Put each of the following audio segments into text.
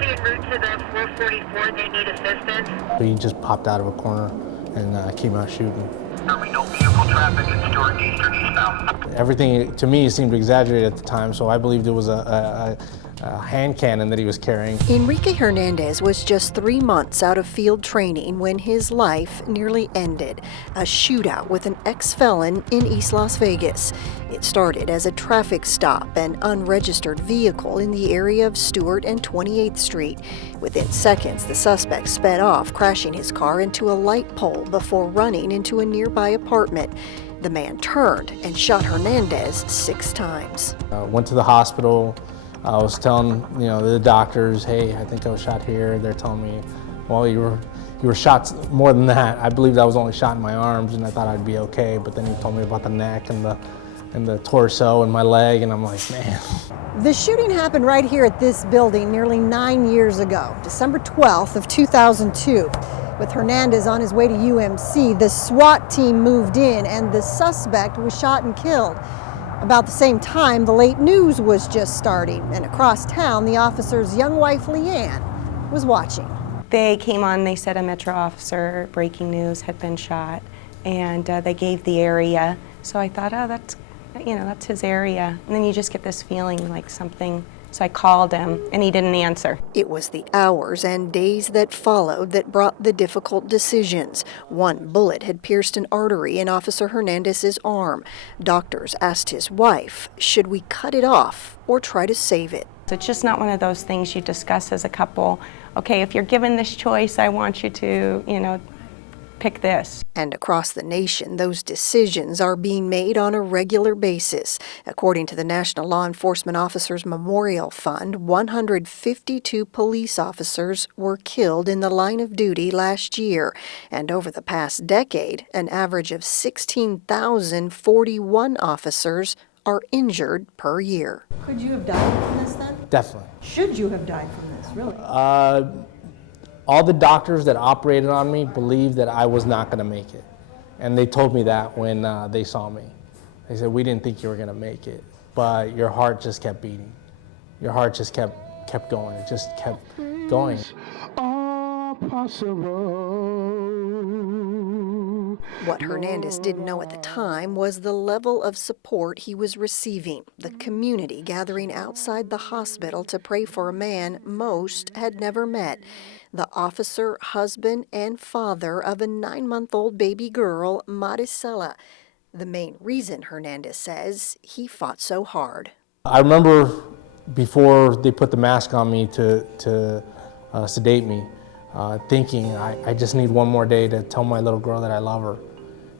being route to the 444. They need assistance. He just popped out of a corner and came out shooting. No vehicle traffic in Stewart Eastern eastbound. Everything to me seemed exaggerated at the time, so I believed it was a hand cannon that he was carrying. Enrique Hernandez was just 3 months out of field training when his life nearly ended. A shootout with an ex-felon in East Las Vegas. It started as a traffic stop, an unregistered vehicle in the area of Stewart and 28th Street. Within seconds, the suspect sped off, crashing his car into a light pole before running into a nearby apartment. The man turned and shot Hernandez 6 times. Went to the hospital. I was telling, the doctors, hey, I think I was shot here. They're telling me, well, you were shot more than that. I believed I was only shot in my arms, and I thought I'd be okay. But then he told me about the neck and the torso and my leg, and I'm like, man. The shooting happened right here at this building nearly 9 years ago, December 12th of 2002. With Hernandez on his way to UMC, the SWAT team moved in, and the suspect was shot and killed. About the same time, the late news was just starting, and across town, the officer's young wife, Leanne, was watching. They came on, they said a Metro officer, breaking news, had been shot, and they gave the area. So I thought, oh, that's his area. And then you just get this feeling like something. So I called him, and he didn't answer. It was the hours and days that followed that brought the difficult decisions. One bullet had pierced an artery in Officer Hernandez's arm. Doctors asked his wife, should we cut it off or try to save it? It's just not one of those things you discuss as a couple. Okay, if you're given this choice, I want you to, pick this. And across the nation, those decisions are being made on a regular basis. According to the National Law Enforcement Officers Memorial Fund, 152 police officers were killed in the line of duty last year. And over the past decade, an average of 16,041 officers are injured per year. Could you have died from this then? Definitely. Should you have died from this, really? All the doctors that operated on me believed that I was not going to make it. And they told me that when they saw me. They said, we didn't think you were going to make it, but your heart just kept beating. Your heart just kept going. It just kept going. All possible. What Hernandez didn't know at the time was the level of support he was receiving. The community gathering outside the hospital to pray for a man most had never met. The officer, husband, and father of a 9-month-old baby girl, Maricela. The main reason, Hernandez says, he fought so hard. I remember before they put the mask on me to sedate me, thinking I just need one more day to tell my little girl that I love her.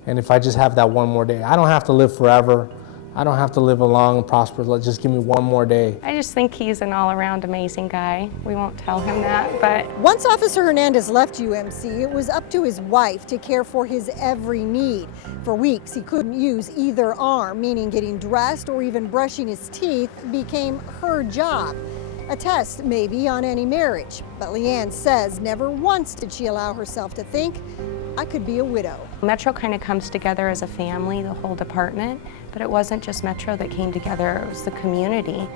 And if I just have that one more day, I don't have to live forever. I don't have to live a long and prosperous life. Just give me one more day. I just think he's an all-around amazing guy. We won't tell him that, but... Once Officer Hernandez left UMC, it was up to his wife to care for his every need. For weeks, he couldn't use either arm, meaning getting dressed or even brushing his teeth became her job. A test, maybe, on any marriage. But Leanne says never once did she allow herself to think, I could be a widow. Metro kind of comes together as a family, the whole department, but it wasn't just Metro that came together, it was the community.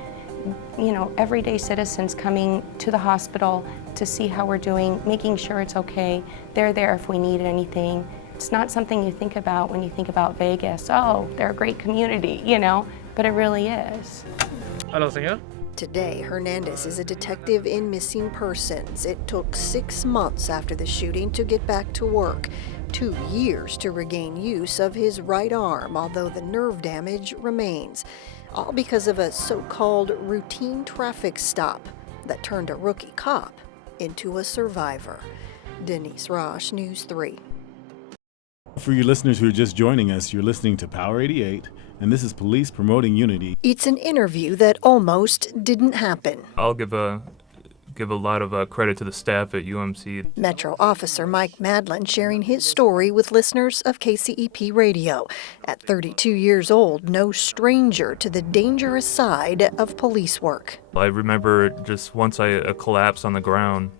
Everyday citizens coming to the hospital to see how we're doing, making sure it's okay. They're there if we need anything. It's not something you think about when you think about Vegas. Oh, they're a great community, but it really is. Hello, señor. Today, Hernandez is a detective in missing persons. It took 6 months after the shooting to get back to work, 2 years to regain use of his right arm, although the nerve damage remains, all because of a so-called routine traffic stop that turned a rookie cop into a survivor. Denise Roche, News 3. For you listeners who are just joining us, you're listening to Power 88, and this is Police Promoting Unity. It's an interview that almost didn't happen. I'll give a lot of credit to the staff at UMC. Metro Officer Mike Madlin sharing his story with listeners of KCEP Radio. At 32 years old, no stranger to the dangerous side of police work. I remember just once I collapsed on the ground,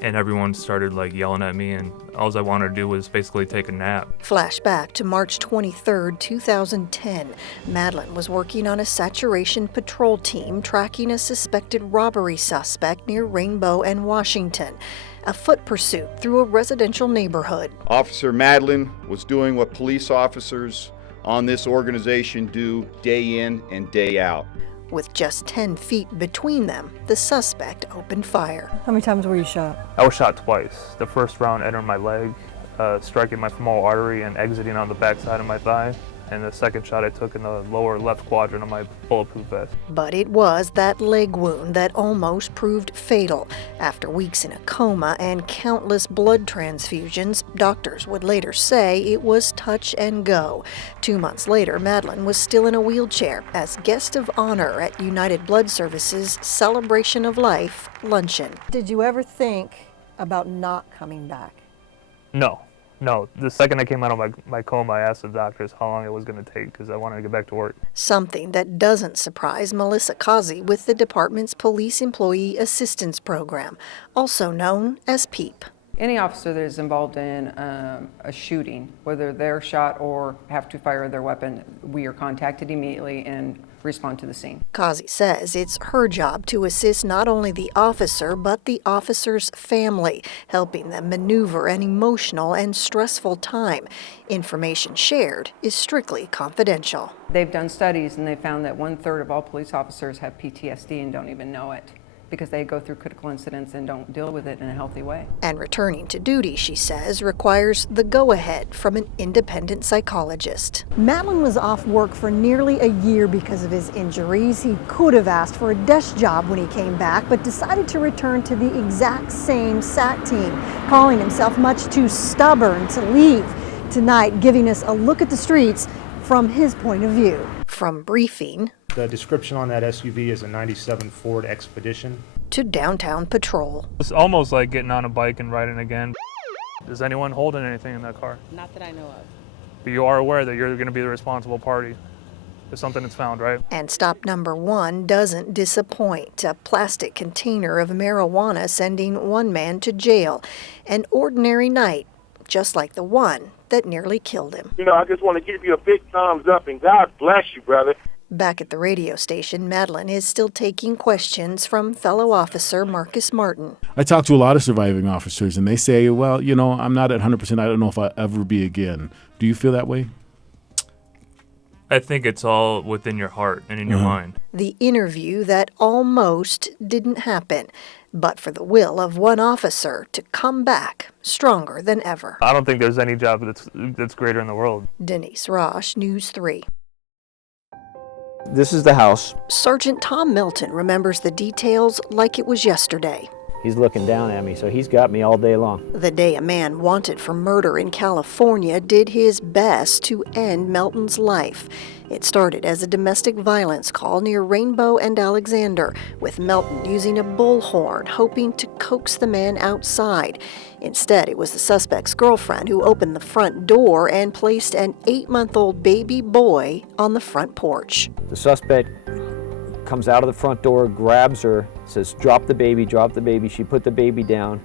and everyone started like yelling at me, and all I wanted to do was basically take a nap. Flashback to March 23, 2010. Madeline was working on a saturation patrol team tracking a suspected robbery suspect near Rainbow and Washington. A foot pursuit through a residential neighborhood. Officer Madeline was doing what police officers on this organization do day in and day out. With just 10 feet between them, the suspect opened fire. How many times were you shot? I was shot twice. The first round entered my leg, striking my femoral artery and exiting on the backside of my thigh. And the second shot I took in the lower left quadrant of my bulletproof vest. But it was that leg wound that almost proved fatal. After weeks in a coma and countless blood transfusions, doctors would later say it was touch and go. 2 months later, Madeline was still in a wheelchair as guest of honor at United Blood Services' Celebration of Life luncheon. Did you ever think about not coming back? No. The second I came out of my coma, I asked the doctors how long it was going to take because I wanted to get back to work. Something that doesn't surprise Melissa Causey with the department's Police Employee Assistance Program, also known as PEEP. Any officer that is involved in a shooting, whether they're shot or have to fire their weapon, we are contacted immediately and respond to the scene. Causey says it's her job to assist not only the officer, but the officer's family, helping them maneuver an emotional and stressful time. Information shared is strictly confidential. They've done studies and they found that 1/3 of all police officers have PTSD and don't even know it, because they go through critical incidents and don't deal with it in a healthy way. And returning to duty, she says, requires the go-ahead from an independent psychologist. Madeline was off work for nearly a year because of his injuries. He could have asked for a desk job when he came back, but decided to return to the exact same SAT team, calling himself much too stubborn to leave. Tonight, giving us a look at the streets from his point of view. From briefing The description on that SUV is a 97 Ford Expedition. to downtown patrol. It's almost like getting on a bike and riding again. Is anyone holding anything in that car? Not that I know of. But you are aware that you're going to be the responsible party if something is found, right? And stop number 1 doesn't disappoint. A plastic container of marijuana sending one man to jail. An ordinary night, just like the one that nearly killed him. I just want to give you a big thumbs up and God bless you, brother. Back at the radio station, Madeline is still taking questions from fellow officer Marcus Martin. I talk to a lot of surviving officers, and they say, well, I'm not at 100%. I don't know if I'll ever be again. Do you feel that way? I think it's all within your heart and in your mind. The interview that almost didn't happen, but for the will of one officer to come back stronger than ever. I don't think there's any job that's greater in the world. Denise Roche, News 3. This is the house. Sergeant Tom Milton remembers the details like it was yesterday. He's looking down at me, so he's got me all day long. The day a man wanted for murder in California did his best to end Melton's life. It started as a domestic violence call near Rainbow and Alexander, with Melton using a bullhorn, hoping to coax the man outside. Instead, it was the suspect's girlfriend who opened the front door and placed an 8-month-old baby boy on the front porch. The suspect comes out of the front door, grabs her, says, drop the baby, drop the baby. She put the baby down.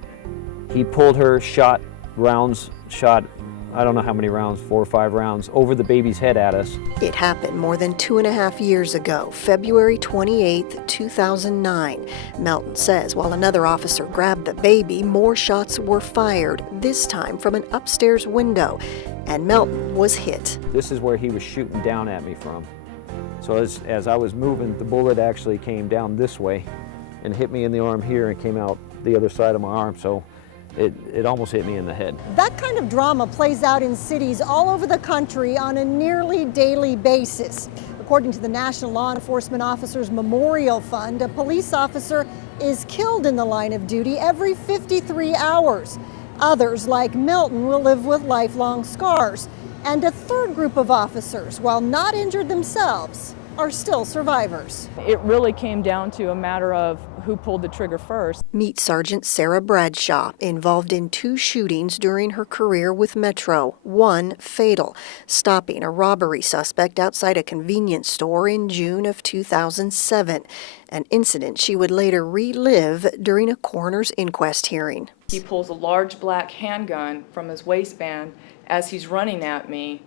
He pulled her, shot, I don't know how many rounds, 4 or 5 rounds, over the baby's head at us. It happened more than 2.5 years ago, February 28, 2009. Melton says while another officer grabbed the baby, more shots were fired, this time from an upstairs window, and Melton was hit. This is where he was shooting down at me from. So as I was moving, the bullet actually came down this way and hit me in the arm here and came out the other side of my arm. So it almost hit me in the head. That kind of drama plays out in cities all over the country on a nearly daily basis. According to the National Law Enforcement Officers Memorial Fund, a police officer is killed in the line of duty every 53 hours. Others, like Milton, will live with lifelong scars. And a third group of officers, while not injured themselves, are still survivors. It really came down to a matter of who pulled the trigger first. Meet Sergeant Sarah Bradshaw, involved in 2 shootings during her career with Metro, one fatal, stopping a robbery suspect outside a convenience store in June of 2007, an incident she would later relive during a coroner's inquest hearing. He pulls a large black handgun from his waistband as he's running at me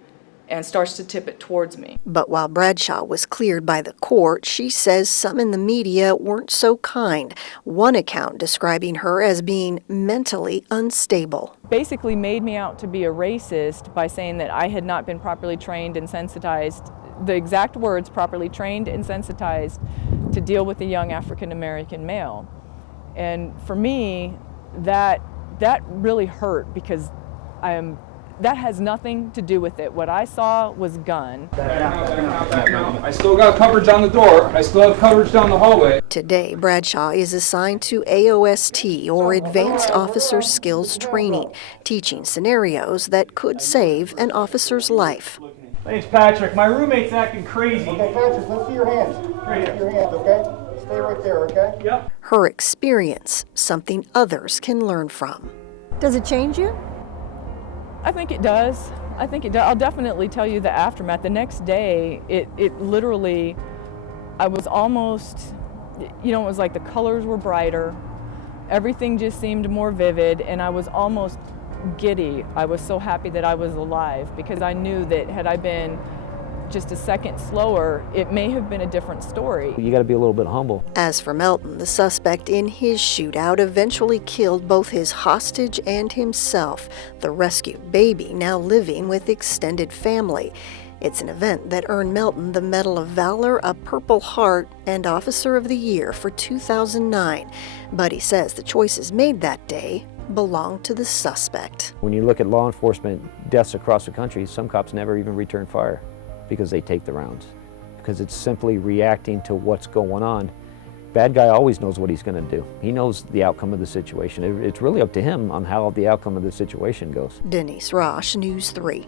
and starts to tip it towards me. But while Bradshaw was cleared by the court, she says some in the media weren't so kind. One account describing her as being mentally unstable. Basically made me out to be a racist by saying that I had not been properly trained and sensitized, the exact words, properly trained and sensitized to deal with a young African American male. And for me, that really hurt because that has nothing to do with it. What I saw was gun. I still got coverage on the door. I still have coverage down the hallway. Today, Bradshaw is assigned to AOST, or Advanced Officer Skills Training, teaching scenarios that could save an officer's life. Thanks, Patrick. My roommate's acting crazy. Okay, Patrick, let's see your hands. Right here. Let's see your hands, okay? Stay right there, okay? Yep. Her experience, something others can learn from. Does it change you? I think it does. I think it does. I'll definitely tell you the aftermath. The next day, it literally, I was almost, it was like the colors were brighter. Everything just seemed more vivid, and I was almost giddy. I was so happy that I was alive because I knew that had I been just a second slower, it may have been a different story. You got to be a little bit humble. As for Melton, the suspect in his shootout eventually killed both his hostage and himself, the rescued baby now living with extended family. It's an event that earned Melton the Medal of Valor, a Purple Heart, and Officer of the Year for 2009. But he says the choices made that day belong to the suspect. When you look at law enforcement deaths across the country, some cops never even return fire because they take the rounds, because it's simply reacting to what's going on. Bad guy always knows what he's going to do. He knows the outcome of the situation. It's really up to him on how the outcome of the situation goes. Denise Roche, News 3.